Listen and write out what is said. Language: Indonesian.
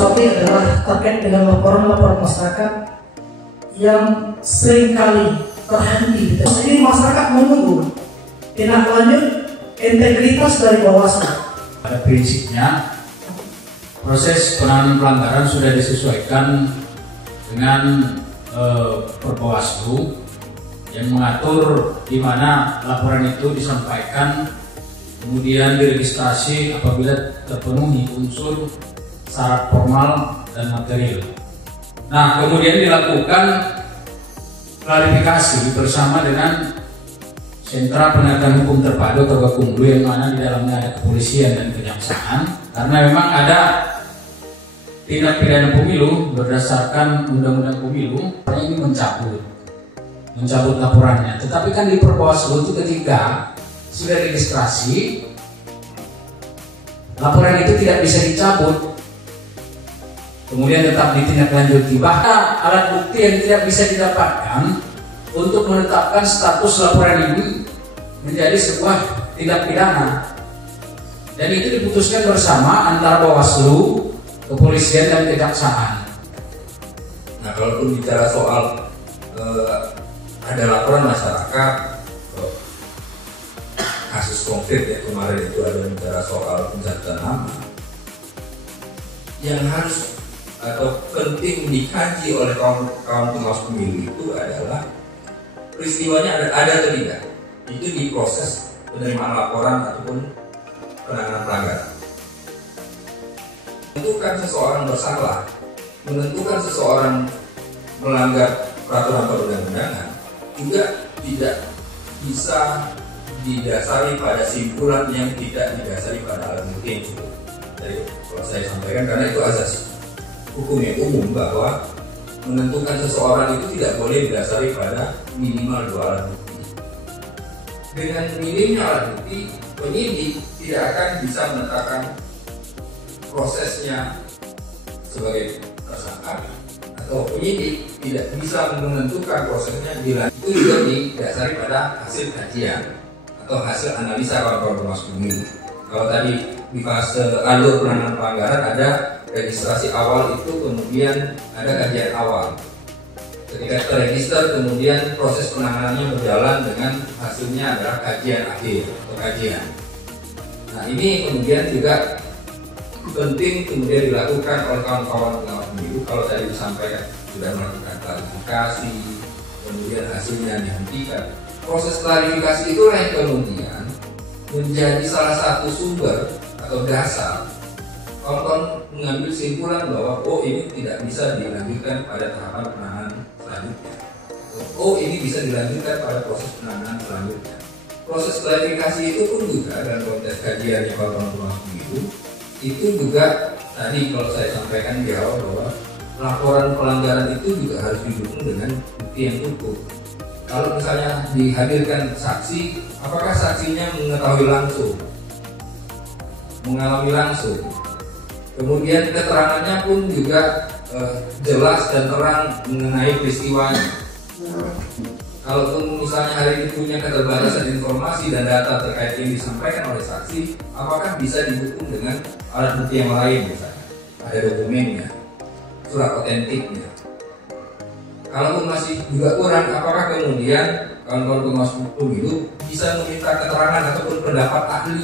soroti adalah terkait dengan laporan-laporan masyarakat yang seringkali terhenti. Ini masyarakat menunggu tindak lanjut integritas dari Bawaslu. Pada prinsipnya, proses penanganan pelanggaran sudah disesuaikan dengan Perbawaslu yang mengatur di mana laporan itu disampaikan, kemudian diregistrasi apabila terpenuhi unsur syarat formal dan material. Nah, kemudian dilakukan klarifikasi bersama dengan Sentra Penegakan Hukum Terpadu atau Gakumdu yang mana di dalamnya ada kepolisian dan kejaksaan, karena memang ada tindak pidana pemilu berdasarkan Undang-Undang Pemilu ini mencabut laporannya. Tetapi kan di Perbawaslu itu ketika sudah registrasi, laporan itu tidak bisa dicabut, kemudian tetap ditindaklanjuti. Bahkan alat bukti yang tidak bisa didapatkan untuk menetapkan status laporan ini menjadi sebuah tindak pidana, dan itu diputuskan bersama antara Bawaslu, kepolisian dan kejaksaan. Nah, kalaupun bicara soal ada laporan masyarakat, kasus konkret ya kemarin itu ada bicara soal pencatatan nama, yang harus atau penting dikaji oleh kawan pengawas pemilu itu adalah peristiwanya ada atau tidak. Itu di proses penerimaan laporan ataupun penanganan pelanggaran. Menentukan seseorang bersalah, menentukan seseorang melanggar peraturan perundang-undangan juga tidak bisa didasari pada simpulan yang tidak didasari pada alat bukti yang cukup. Jadi kalau saya sampaikan, karena itu azas hukum yang umum bahwa menentukan seseorang itu tidak boleh didasari pada minimal 2 alat bukti. Dengan minimnya alat bukti, penyidik tidak akan bisa menetapkan prosesnya sebagai tersangka, atau penyidik tidak bisa menentukan prosesnya bila itu juga didasari pada hasil kajian atau hasil analisa kawan-kawan pengawas pemilu. Kalau tadi di fase alur penanganan pelanggaran ada registrasi awal, itu kemudian ada kajian awal. Ketika terregister, kemudian proses penanganannya berjalan dengan hasilnya adalah kajian akhir atau kajian. Nah, ini kemudian juga penting kemudian dilakukan oleh kawan-kawan pengawas pemilu. Kalau tadi disampaikan sudah melakukan klarifikasi, kemudian hasilnya dihentikan. Proses klarifikasi itulah yang kemudian menjadi salah satu sumber atau dasar kawan-kawan mengambil simpulan bahwa oh ini tidak bisa dilanjutkan pada tahapan penanganan selanjutnya. Oh ini bisa dilanjutkan pada proses penanganan selanjutnya. Proses klarifikasi itu pun juga dalam konteks kajiannya kawan-kawan pengawas pemilu itu juga tadi kalau saya sampaikan di awal bahwa laporan pelanggaran itu juga harus didukung dengan bukti yang cukup. Kalau misalnya dihadirkan saksi, apakah saksinya mengetahui langsung, mengalami langsung, kemudian keterangannya pun juga jelas dan terang mengenai peristiwanya. Kalaupun misalnya hari ini punya keterbatasan informasi dan data terkait yang disampaikan oleh saksi, apakah bisa didukung dengan alat bukti yang lain, misalnya ada dokumennya, surat otentiknya. Kalaupun masih juga kurang, apakah kemudian kawan-kawan pengawas pemilu bisa meminta keterangan ataupun pendapat ahli